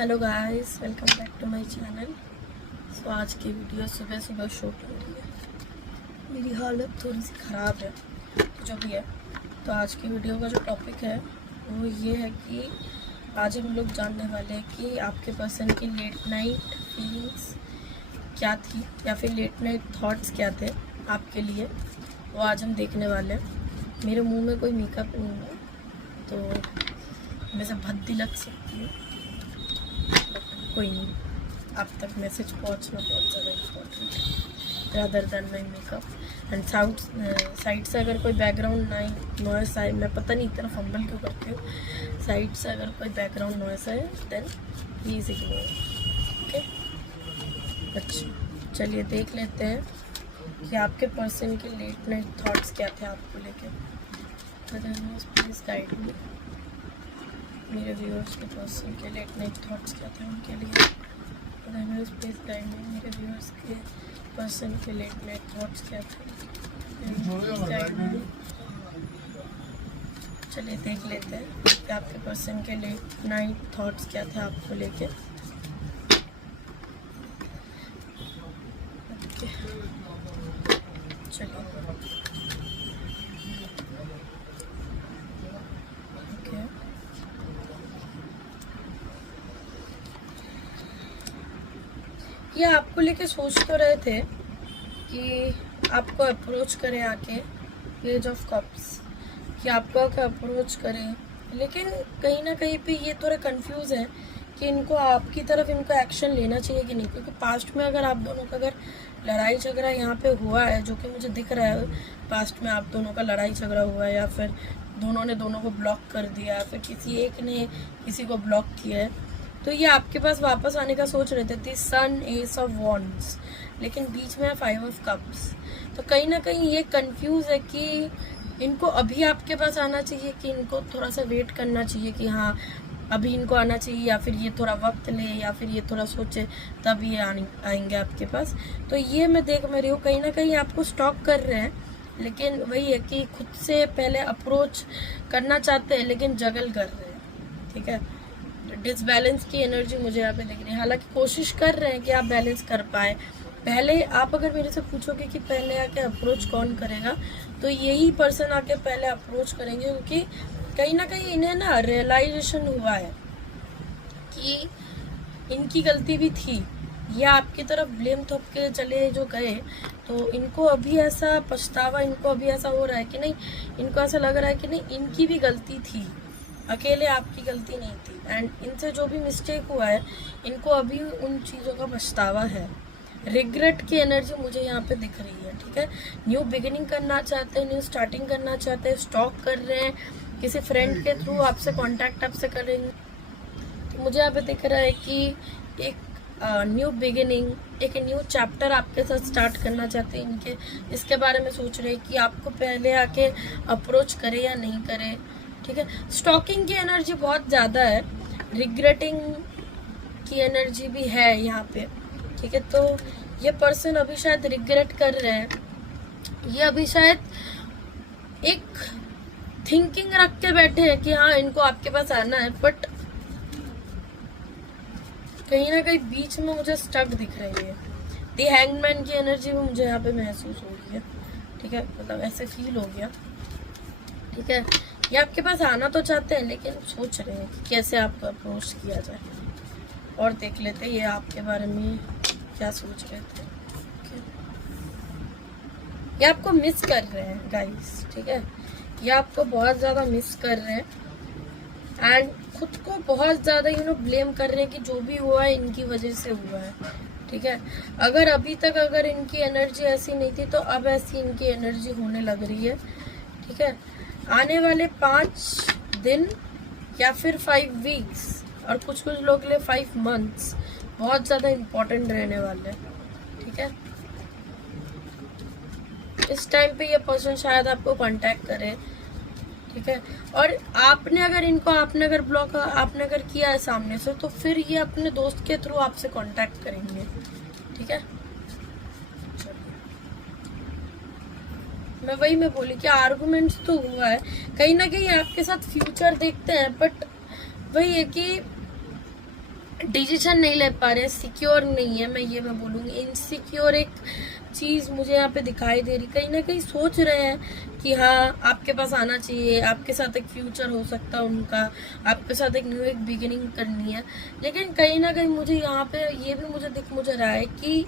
Hello guys, welcome back to my channel. So आज की video सुबह सुबह शूट हो रही है। मेरी हालत थोड़ी सी ख़राब है, तो जो भी है। तो आज की वीडियो का जो टॉपिक है वो ये है कि आज हम लोग जानने वाले हैं कि आपके पर्सन की लेट नाइट फीलिंग्स क्या थी या फिर लेट नाइट थॉट्स क्या थे आपके लिए, वो आज हम देखने वाले हैं। मेरे मुंह में कोई मेकअप नहीं है तो मेरे से भद्दी लग सकती है, कोई नहीं। आप तक मैसेज पहुंचना बहुत ज़्यादा इम्पोर्टेंट है rather than my makeup. And side से अगर कोई बैकग्राउंड नॉइस आए, मैं पता नहीं इतना फंबल क्यों करती हूँ। साइड से अगर कोई बैकग्राउंड नॉइस आए देन प्लीज़ इग्नोर। ओके, अच्छा चलिए देख लेते हैं कि आपके पर्सन के लेट नाइट थॉट्स क्या थे आपको लेके। Please guide me. मेरे व्यूअर्स के पर्सन के लेट नाइट थॉट्स क्या थे उनके लिए। Please guide me. मेरे व्यूअर्स के पर्सन के लेट नाइट थॉट्स क्या थे। चलिए देख लेते हैं कि आपके पर्सन के लेट नाइट थॉट्स क्या थे आपको लेके। चलिए ये आपको लेके सोच तो रहे थे कि आपको अप्रोच करें आके, पेज ऑफ कप्स, कि आपको आके अप्रोच करें, लेकिन कहीं ना कहीं पे ये थोड़ा कंफ्यूज है कि इनको आपकी तरफ इनको एक्शन लेना चाहिए कि नहीं। क्योंकि पास्ट में अगर आप दोनों का अगर लड़ाई झगड़ा यहाँ पे हुआ है, जो कि मुझे दिख रहा है, पास्ट में आप दोनों का लड़ाई झगड़ा हुआ है या फिर दोनों ने दोनों को ब्लॉक कर दिया या फिर किसी एक ने किसी को ब्लॉक किया है, तो ये आपके पास वापस आने का सोच रहे थे। सन, एस ऑफ वॉन्ड्स, लेकिन बीच में 5 ऑफ कप्स। तो कहीं ना कहीं ये कंफ्यूज है कि इनको अभी आपके पास आना चाहिए कि इनको थोड़ा सा वेट करना चाहिए कि हाँ अभी इनको आना चाहिए, या फिर ये थोड़ा वक्त ले या फिर ये थोड़ा सोचे तब ये आएंगे आपके पास। तो ये मैं देख रही हूँ कहीं ना कहीं आपको स्टॉक कर रहे हैं, लेकिन वही है कि खुद से पहले अप्रोच करना चाहते हैं लेकिन जगल कर रहे हैं। ठीक है, डिसबैलेंस की एनर्जी मुझे यहाँ पे दिख रही है। हालांकि कोशिश कर रहे हैं कि आप बैलेंस कर पाए। पहले आप अगर मेरे से पूछोगे कि पहले आके अप्रोच कौन करेगा, तो यही पर्सन आके पहले अप्रोच करेंगे, क्योंकि कहीं ना कहीं इन्हें ना रियलाइजेशन हुआ है कि इनकी गलती भी थी। ये आपकी तरफ ब्लेम थोप के चले जो गए, तो इनको अभी ऐसा पछतावा, इनको अभी ऐसा हो रहा है कि नहीं, इनको ऐसा लग रहा है कि नहीं इनकी भी गलती थी, अकेले आपकी गलती नहीं थी। एंड इनसे जो भी मिस्टेक हुआ है इनको अभी उन चीज़ों का पछतावा है। रिग्रेट की एनर्जी मुझे यहाँ पे दिख रही है। ठीक है, न्यू बिगिनिंग करना चाहते हैं, न्यू स्टार्टिंग करना चाहते हैं, स्टॉक कर रहे हैं, किसी फ्रेंड के थ्रू आपसे कांटेक्ट आपसे करेंगे। तो मुझे यहाँ पे दिख रहा है कि एक न्यू बिगिनिंग, एक न्यू चैप्टर आपके साथ स्टार्ट करना चाहते हैं। इनके इसके बारे में सोच रहे हैं कि आपको पहले आके अप्रोच करे या नहीं करे। ठीक है, स्टॉकिंग की एनर्जी बहुत ज़्यादा है, रिग्रेटिंग की एनर्जी भी है यहाँ पे। ठीक है, तो ये पर्सन अभी शायद रिग्रेट कर रहे हैं, ये अभी शायद एक थिंकिंग रख के बैठे हैं कि हाँ इनको आपके पास आना है, बट कहीं ना कहीं बीच में मुझे स्टक दिख रही है। दी हैंगमैन की एनर्जी भी मुझे यहाँ पे महसूस हो रही है। ठीक है, मतलब ऐसे फील हो गया। ठीक है, ये आपके पास आना तो चाहते हैं लेकिन सोच रहे हैं कि कैसे आपको अप्रोच किया जाए। और देख लेते हैं ये आपके बारे में क्या सोच रहे थे। ये आपको मिस कर रहे हैं गाइस। ठीक है, ये आपको बहुत ज़्यादा मिस कर रहे हैं एंड खुद को बहुत ज़्यादा ब्लेम कर रहे हैं कि जो भी हुआ है इनकी वजह से हुआ है। ठीक है, अगर अभी तक अगर इनकी एनर्जी ऐसी नहीं थी तो अब ऐसी इनकी एनर्जी होने लग रही है। ठीक है, आने वाले 5 दिन या फिर 5 वीक्स और कुछ लोग के लिए 5 मंथ्स बहुत ज़्यादा इम्पोर्टेंट रहने वाले हैं। ठीक है, इस टाइम पे ये पर्सन शायद आपको कांटेक्ट करे। ठीक है, और आपने अगर ब्लॉक आपने अगर किया है सामने से, तो फिर ये अपने दोस्त के थ्रू आपसे कांटेक्ट करेंगे। ठीक है, मैं बोली कि आर्गुमेंट्स तो हुआ है, कहीं ना कहीं आपके साथ फ्यूचर देखते हैं, बट वही है कि डिसीजन नहीं ले पा रहे हैं, सिक्योर नहीं है, मैं बोलूँगी इनसिक्योर एक चीज़ मुझे यहाँ पे दिखाई दे रही। कहीं ना कहीं सोच रहे हैं कि हाँ आपके पास आना चाहिए, आपके साथ एक फ्यूचर हो सकता है उनका, आपके साथ एक न्यू एक बिगिनिंग करनी है। लेकिन कहीं ना कहीं मुझे यहाँ पे ये भी मुझे रहा है कि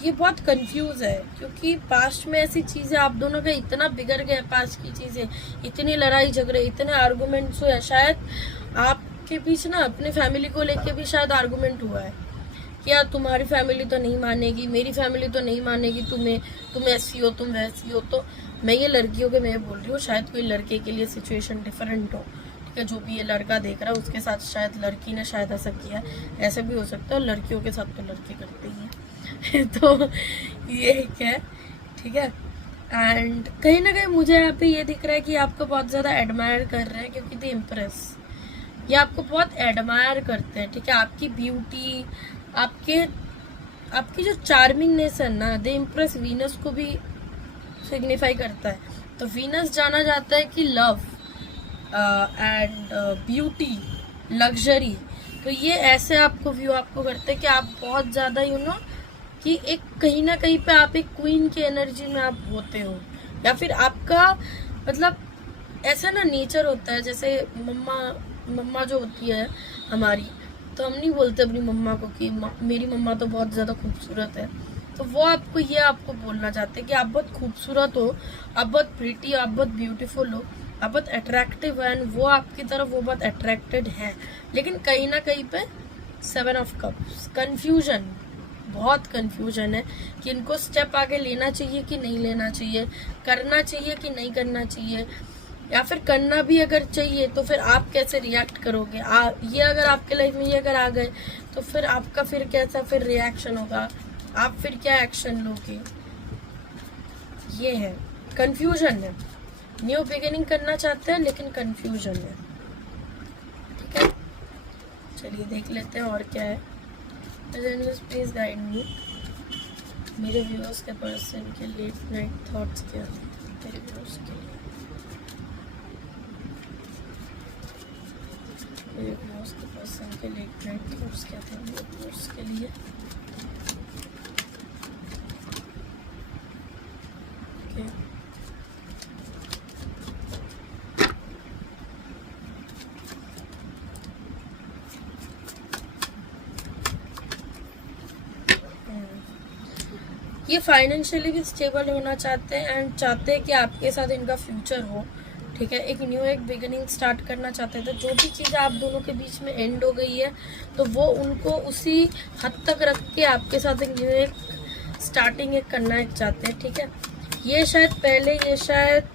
ये बहुत कंफ्यूज है, क्योंकि पास्ट में ऐसी चीज़ें आप दोनों का इतना बिगड़ गया, पास्ट की चीज़ें, इतनी लड़ाई झगड़े, इतने आर्गूमेंट्स हुए, शायद आपके बीच ना अपने फैमिली को लेके भी शायद आर्गूमेंट हुआ है कि यार तुम्हारी फैमिली तो नहीं मानेगी, मेरी फैमिली तो नहीं मानेगी तुम्हें, तुम ऐसी हो, तुम वैसी हो। तो मैं ये लड़कियों के मैं बोल रही हूँ, शायद कोई लड़के के लिए सिचुएशन डिफरेंट हो, ठीक है, जो भी ये लड़का देख रहा है उसके साथ शायद लड़की ने शायद ऐसा किया है, ऐसा भी हो सकता है, और लड़कियों के साथ तो लड़के करते ही हैं। तो ये है, ठीक है। एंड कहीं ना कहीं मुझे यहाँ पे ये दिख रहा है कि आपको बहुत ज़्यादा एडमायर कर रहे हैं, क्योंकि द इम्प्रेस ये आपको बहुत एडमायर करते हैं, ठीक है। आपकी ब्यूटी, आपकी जो चार्मिंगनेस है ना, द इम्प्रेस वीनस को भी सिग्निफाई करता है। तो वीनस जाना जाता है कि लव एंड ब्यूटी, लग्जरी। तो ये ऐसे आपको व्यू आपको करते हैं कि आप बहुत ज़्यादा कि एक कहीं ना कहीं पे आप एक क्वीन की एनर्जी में आप होते हो, या फिर आपका मतलब ऐसा ना नेचर होता है। जैसे मम्मा जो होती है हमारी, तो हम नहीं बोलते अपनी मम्मा को कि मेरी मम्मा तो बहुत ज़्यादा खूबसूरत है, तो वो आपको बोलना चाहते हैं कि आप बहुत खूबसूरत हो, आप बहुत प्रिटी, आप बहुत ब्यूटीफुल हो, आप बहुत अट्रैक्टिव है, एंड वो आपकी तरफ वो बहुत अट्रैक्टेड है। लेकिन कहीं ना कहीं पे 7 ऑफ कप्स, कन्फ्यूजन, बहुत कन्फ्यूजन है कि इनको स्टेप आगे लेना चाहिए कि नहीं लेना चाहिए, करना चाहिए कि नहीं करना चाहिए, या फिर करना भी अगर चाहिए तो फिर आप कैसे रिएक्ट करोगे। ये अगर आपके लाइफ में ये अगर आ गए तो फिर आपका फिर कैसा फिर रिएक्शन होगा, आप फिर क्या एक्शन लोगे। ये है, कंफ्यूजन है। न्यू बिगिनिंग करना चाहते हैं लेकिन कंफ्यूजन है, ठीक है। चलिए देख लेते हैं और क्या है। प्लीज गाइड मी, मेरे व्यूअर्स के पर्सन के लेट नाइट थॉट्स क्या हैं मेरे व्यूअर्स के लिए, मेरे व्यूअर्स के पर्सन के लेट नाइट थॉट्स क्या थे मेरे व्यूअर्स के लिए। ओके, ये फाइनेंशियली भी स्टेबल होना चाहते हैं, एंड चाहते हैं कि आपके साथ इनका फ्यूचर हो, ठीक है। एक न्यू एक बिगिनिंग स्टार्ट करना चाहते थे। जो भी चीज़ें आप दोनों के बीच में एंड हो गई है तो वो उनको उसी हद तक रख के आपके साथ एक न्यू एक स्टार्टिंग एक करना एक चाहते हैं, ठीक है। ये शायद पहले ये शायद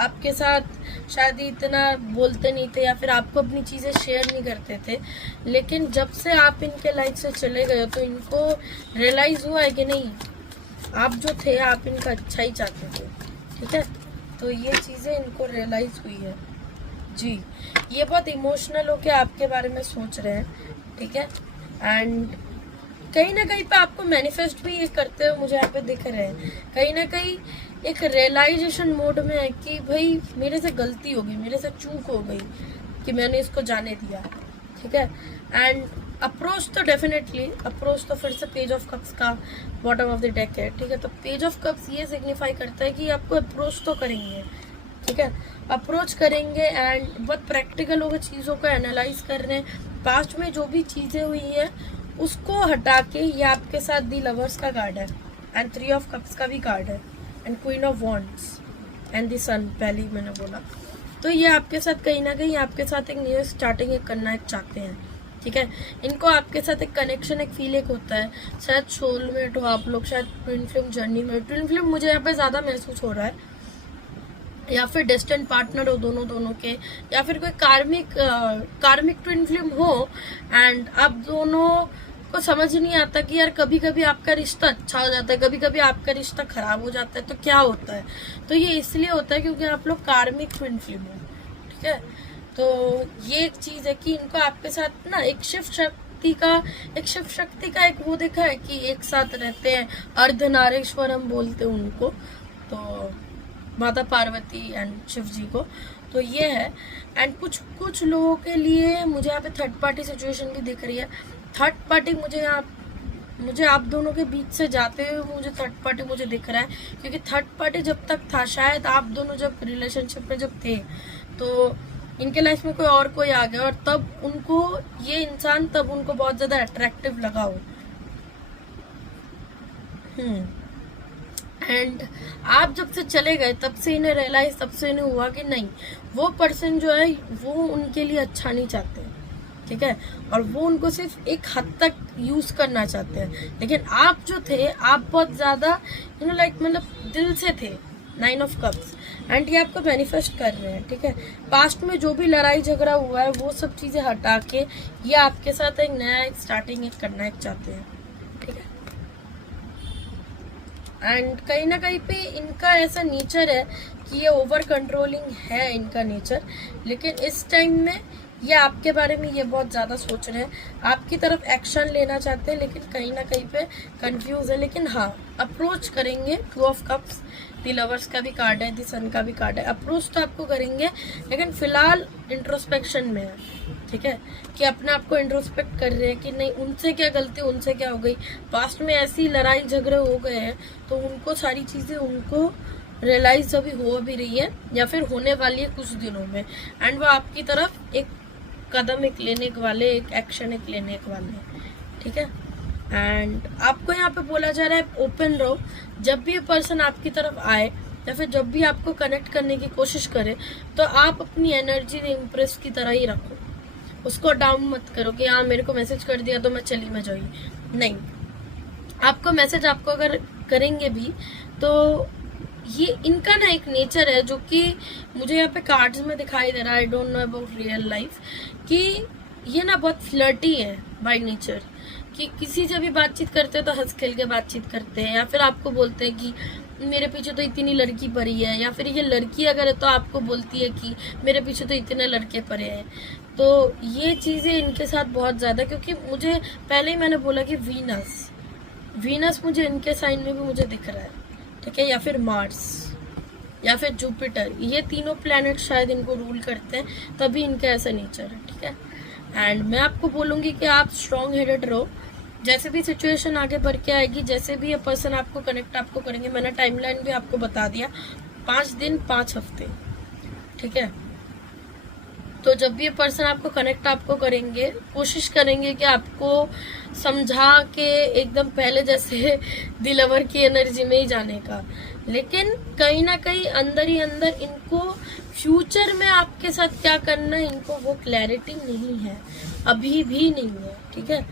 आपके साथ शायद इतना बोलते नहीं थे, या फिर आपको अपनी चीज़ें शेयर नहीं करते थे, लेकिन जब से आप इनके लाइफ से चले गए तो इनको रियलाइज़ हुआ है कि नहीं, आप जो थे आप इनका अच्छा ही चाहते थे, ठीक है। तो ये चीज़ें इनको रियलाइज़ हुई है जी। ये बहुत इमोशनल होके आपके बारे में सोच रहे हैं, ठीक है। एंड कहीं ना कहीं पे आपको मैनिफेस्ट भी ये करते हुए मुझे यहाँ पे दिख रहे हैं। कहीं ना कहीं एक रियलाइजेशन मोड में है कि भाई मेरे से गलती हो गई, मेरे से चूक हो गई कि मैंने इसको जाने दिया, ठीक है। एंड अप्रोच तो डेफिनेटली अप्रोच तो फिर से पेज ऑफ कप्स का बॉटम ऑफ द डेक है, ठीक है। तो पेज ऑफ कप्स ये सिग्निफाई करता है कि आपको अप्रोच तो करेंगे, ठीक है, अप्रोच करेंगे, एंड बहुत प्रैक्टिकल होकर चीज़ों को एनालाइज कर रहे हैं। पास्ट में जो भी चीज़ें हुई है उसको हटा के ये आपके साथ दी लवर्स का कार्ड है, एंड 3 ऑफ कप्स का भी कार्ड है, and queen of wands and the sun, पहले ही मैंने बोला। तो ये आपके साथ कहीं ना कहीं आपके साथ एक न्यू स्टार्टिंग एक करना एक चाहते हैं, ठीक है। इनको आपके साथ एक कनेक्शन एक फील एक होता है, शायद सोलमेट हो आप लोग, शायद ट्विन फ्लेम जर्नी में, ट्विन फ्लेम मुझे यहाँ पे ज़्यादा महसूस हो रहा है, या फिर डिस्टेंट पार्टनर हो दोनों के, या फिर कोई कार्मिक ट्विन फ्लेम हो, एंड आप दोनों को समझ नहीं आता कि यार कभी कभी आपका रिश्ता अच्छा हो जाता है, कभी कभी आपका रिश्ता खराब हो जाता है। तो क्या होता है, तो ये इसलिए होता है क्योंकि आप लोग कार्मिक ट्विन फ्लेम हो, ठीक है। तो ये एक चीज़ है कि इनको आपके साथ ना एक शिव शक्ति का एक वो देखा है कि एक साथ रहते हैं, अर्धनारीश्वर हम बोलते हैं उनको, तो माता पार्वती एंड शिव जी को। तो ये है। एंड कुछ लोगों के लिए मुझे यहाँ पे थर्ड पार्टी सिचुएशन भी दिख रही है। थर्ड पार्टी मुझे आप दोनों के बीच से जाते हुए मुझे थर्ड पार्टी मुझे दिख रहा है, क्योंकि थर्ड पार्टी जब तक था, शायद आप दोनों जब रिलेशनशिप में जब थे तो इनके लाइफ में कोई आ गया और तब उनको ये इंसान तब उनको बहुत ज्यादा अट्रैक्टिव लगा हो। एंड आप जब से चले गए तब से इन्हें रियलाइज, तब से इन्हें हुआ कि नहीं, वो पर्सन जो है वो उनके लिए अच्छा नहीं चाहते, ठीक है, और वो उनको सिर्फ एक हद तक यूज करना चाहते हैं। लेकिन आप जो थे, आप बहुत ज्यादा लाइक मतलब दिल से थे। 9 ऑफ कप्स एंड ये आपको मैनिफेस्ट कर रहे हैं, ठीक है। पास्ट में जो भी लड़ाई झगड़ा हुआ है वो सब चीजें हटा के ये आपके साथ एक नया स्टार्टिंग करना एक चाहते हैं, ठीक है। एंड कहीं ना कहीं पे इनका ऐसा नेचर है कि ये ओवर कंट्रोलिंग है इनका नेचर, लेकिन इस टाइम में ये आपके बारे में ये बहुत ज्यादा सोच रहे हैं, आपकी तरफ एक्शन लेना चाहते हैं, लेकिन कहीं ना कहीं पे कंफ्यूज है। लेकिन हाँ, अप्रोच करेंगे। 2 ऑफ कप्स, द लवर्स का भी कार्ड है, द सन का भी कार्ड है। अप्रोच तो आपको करेंगे, लेकिन फिलहाल इंट्रोस्पेक्शन में है, ठीक है, कि अपने आप को इंट्रोस्पेक्ट कर रहे हैं कि नहीं उनसे क्या गलती, उनसे क्या हो गई, पास्ट में ऐसी लड़ाई झगड़े हो गए हैं तो उनको सारी चीजें उनको रियलाइज अभी हो भी रही है या फिर होने वाली है कुछ दिनों में। एंड वो आपकी तरफ एक कदम एक लेने वाले, एक एक्शन एक लेने वाले, ठीक है। एंड आपको यहाँ पे बोला जा रहा है ओपन रहो। जब भी ये पर्सन आपकी तरफ आए या फिर जब भी आपको कनेक्ट करने की कोशिश करे तो आप अपनी एनर्जी इम्प्रेस की तरह ही रखो, उसको डाउन मत करो कि हाँ मेरे को मैसेज कर दिया तो मैं चली मैं जाऊँ, नहीं। आपको मैसेज आपको अगर करेंगे भी तो ये इनका ना एक नेचर है जो कि मुझे यहाँ पे कार्ड्स में दिखाई दे रहा है, I don't know about real life, कि ये ना बहुत फ्लर्टी है बाय नेचर, कि किसी से भी बातचीत करते हैं तो हंस खेल के बातचीत करते हैं, या फिर आपको बोलते हैं कि मेरे पीछे तो इतनी लड़की पड़ी है, या फिर ये लड़की अगर है तो आपको बोलती है कि मेरे पीछे तो इतने लड़के पड़े हैं। तो ये चीजें इनके साथ बहुत ज्यादा, क्योंकि मुझे पहले ही मैंने बोला कि वीनस मुझे इनके साइन में भी मुझे दिख रहा है, ठीक है, या फिर मार्स या फिर जुपिटर, ये तीनों प्लैनेट शायद इनको रूल करते हैं, तभी इनका ऐसा नेचर है, ठीक है। एंड मैं आपको बोलूंगी कि आप स्ट्रॉन्ग हेडेड रहो, जैसे भी सिचुएशन आगे बढ़ के आएगी, जैसे भी ये पर्सन आपको कनेक्ट आपको करेंगे, मैंने टाइमलाइन भी आपको बता दिया, 5 दिन 5 हफ्ते, ठीक है। तो जब भी ये पर्सन आपको कनेक्ट आपको करेंगे, कोशिश करेंगे कि आपको समझा के एकदम पहले जैसे दिलवर की एनर्जी में ही जाने का, लेकिन कहीं ना कहीं अंदर ही अंदर इनको फ्यूचर में आपके साथ क्या करना है इनको वो क्लैरिटी नहीं है, अभी भी नहीं है, ठीक है।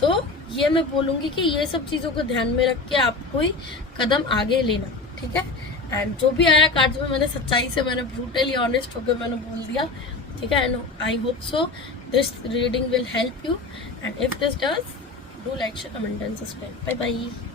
तो ये मैं बोलूंगी कि ये सब चीजों को ध्यान में रख के आपको ही कदम आगे लेना, ठीक है। एंड जो भी आया कार्ड्स में मैंने सच्चाई से, मैंने ब्रूटली ऑनेस्ट होकर मैंने बोल दिया, ठीक है। And I hope so this reading will help you, and if this does do like, share, comment and subscribe. Bye bye.